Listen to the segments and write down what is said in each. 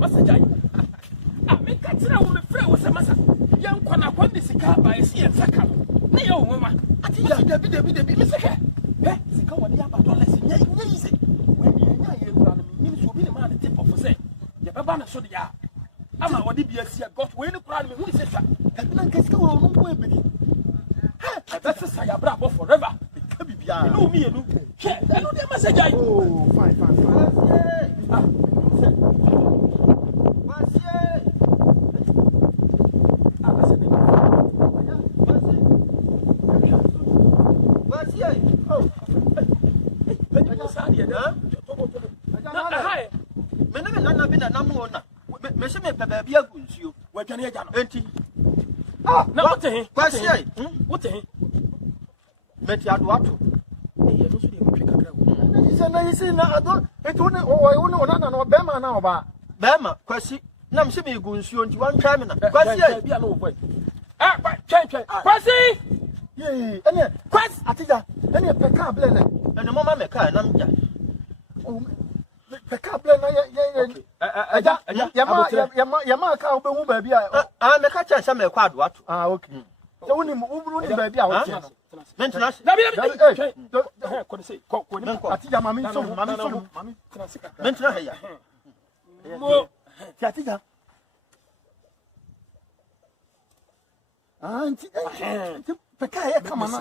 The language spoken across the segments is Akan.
What's the I make a tell with a friend was a massa. Young Kwana Quandi Sika by a sea and Saka. No, woman. I think the Mr. Eh, Sika, what the other dollars in easy. When you means will be the man at the tip of say. The Babana so the yard. I'm a what did you see? Got when you cry me who is it? And then can go on with me. That's a Saya Bravo forever. You know me, you know. I know the message. Oh, fine. Bema, Kwasi, Nam Simi Gunsu, one time. Kwasi, be an old boy. Kwasi! Yea, and Kwasi, Atija, and a peca blender, and a mama meca, and I'm just. Oh, peca blender, Yama cow, baby. I'm a catcher, some quad what? Ah, okay. So when you baby, I was mention us. Atija, mammy, mention her. Tiatiga. Auntie, Pekka, come on.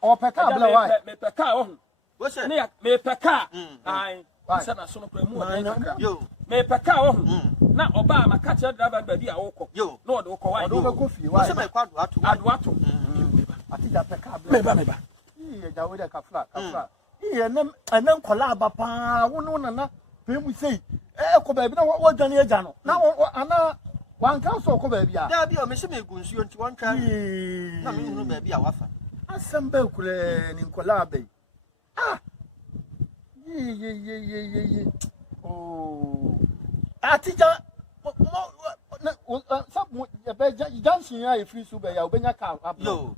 Or Pekka, blow me Pekka. What's it? Me Pekka. I said, I saw you. Me Pekka. Now Obama catch a driver baby. You know the coffee. What's my quad? What to? Atija Pekka, maybe. Here, with a cafla. Here, and then collab, pa, one. We say, "Eh, baby, what Johnny Jano? Now, Anna, one council, baby. There be a Miss Gunsu and one can. No, you know, baby, our waffle. Assemble in Colabe. Ah, ye. Oh, Atija, some dancing, I free super, I'll bring a car up. No,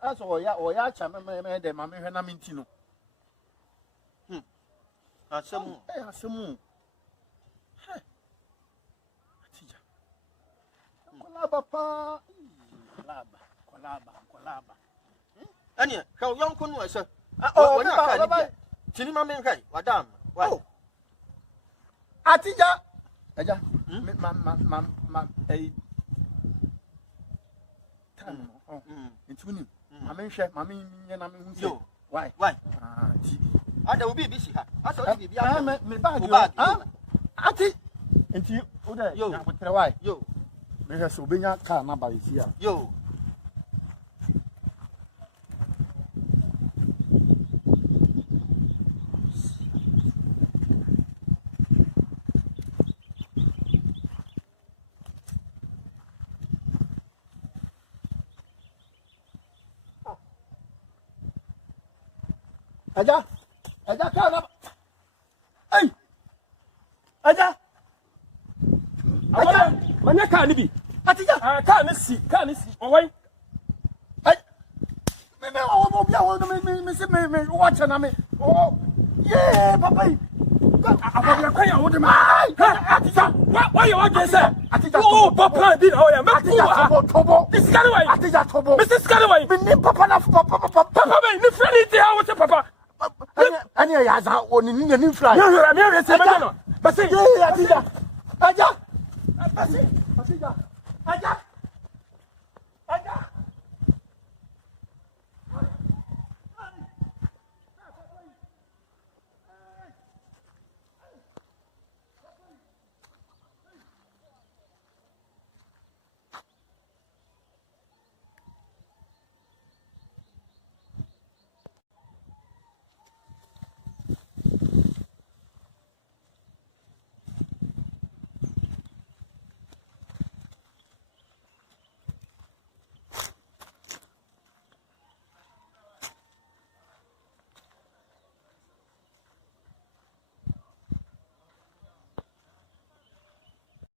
as or ya, chairman, Mamma Henamintino. Some Colaba, and yet, how young can I say? Oh, Chilima Menkai, Madame. Wow. Atija, it's winning. I mean, chef, Mammy, and I'm you. Why? I will be busy. I saw you be bad. Ati, and you, with the wife. You, may have so been a car number is here. You. Aja kan apa? Hey, Aja. Mana kan ni bi? Atija. Kan ni si. Owai. Hey. Me o bia o me watch na me. Oh. Yeah, papa. Ababia kan ya wo de me. Atija. Why you want to say? Atija. Oh, papa bi na o ya. Atija tobo. This guy why? Atija tobo. Mr. Scalaway. Me ni papa na papa. Papa me ni friend ti ha wo say papa. Ani ya za oni ni fly. Me say no. But say Atija. Aja. Atija.